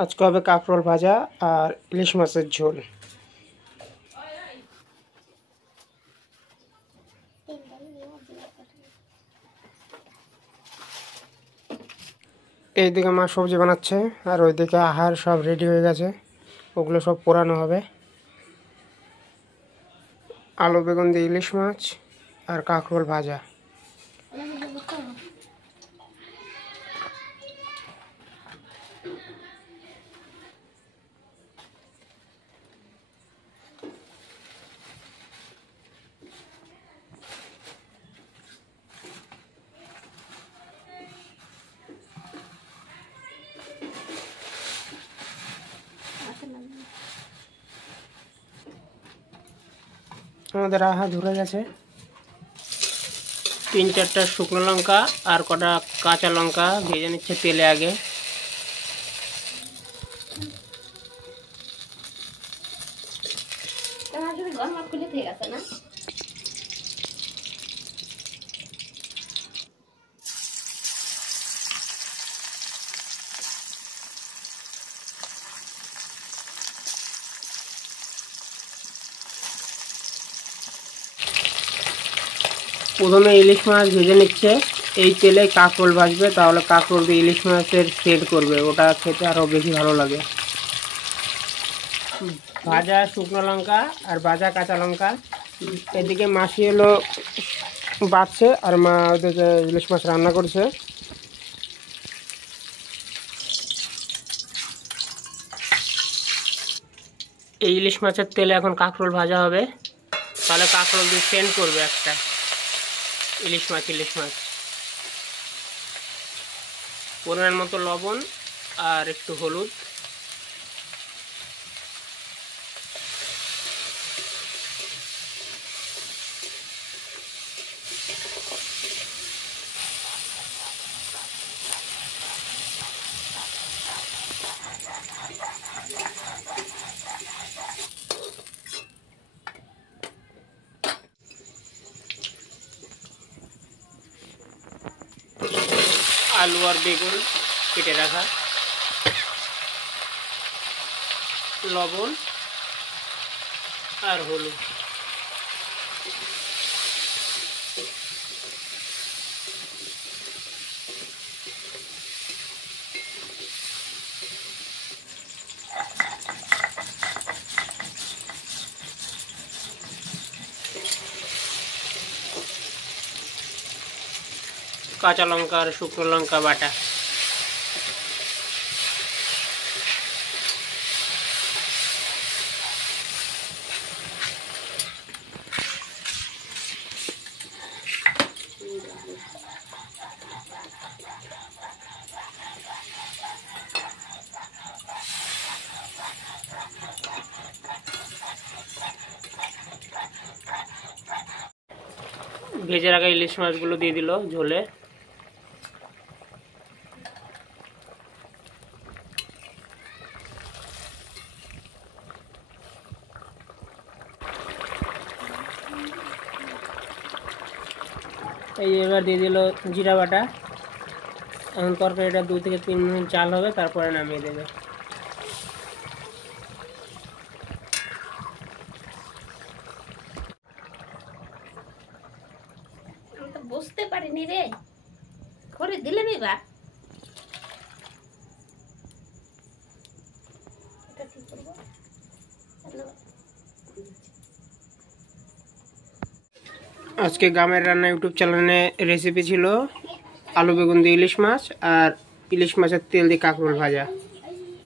আজকে হবে কাঁকরোল ভাজা আর ইলিশ মাছের ঝোল। এইদিকে মা সবজি বানাচ্ছে আর ওইদিকে আহার সব রেডি হয়ে গেছে, ওগুলো সব পোড়ানো হবে। আলু বেগুন দিয়ে ইলিশ মাছ আর কাঁকরোল ভাজা। আমাদের আহা ধরে গেছে। 3-4টা শুকনো লঙ্কা আর কটা কাঁচা লঙ্কা ভেজে নিচ্ছে তেলে আগে। প্রথমে ইলিশ মাছ ভেজে নিচ্ছে, এই তেলে কাঁকরোল ভাজবে, তাহলে কাঁকরোল দিয়ে ইলিশ মাছের সেট করবে, ওটা খেতে আরও বেশি ভালো লাগে। ভাজা শুকনো লঙ্কা আর ভাজা কাঁচা লঙ্কা, এদিকে মাসি হলো বাড়ছে আর মা ওদিকে ইলিশ মাছ রান্না করছে। এই ইলিশ মাছের তেলে এখন কাঁকরোল ভাজা হবে, তাহলে কাঁকরোল দিয়ে সেন্ট করবে একটা ইলিশ মাছ। পরিমাণ মতো লবণ আর একটু হলুদ। আলু আর বেগুন কেটে রাখা, লবণ আর হলুদ। কাঁচা লঙ্কা আর শুকনো লঙ্কা বাটা। ভেজে রাখা ইলিশ মাছগুলো দিয়ে দিল ঝোলে। এই এবার দিয়ে দিল জিরা বাটা। এখন তরকারিটা 2 থেকে 3 মিনিট চাল হবে, তারপরে নামিয়ে দেবে। বুঝতে পারিনি রে, করে দিলে বিবা। আজকে গ্রামের রান্না ইউটিউব চ্যানেলে রেসিপি ছিল আলু বেগুন দিয়ে ইলিশ মাছ আর ইলিশ মাছের তেল দিয়ে কাঁকরোল ভাজা।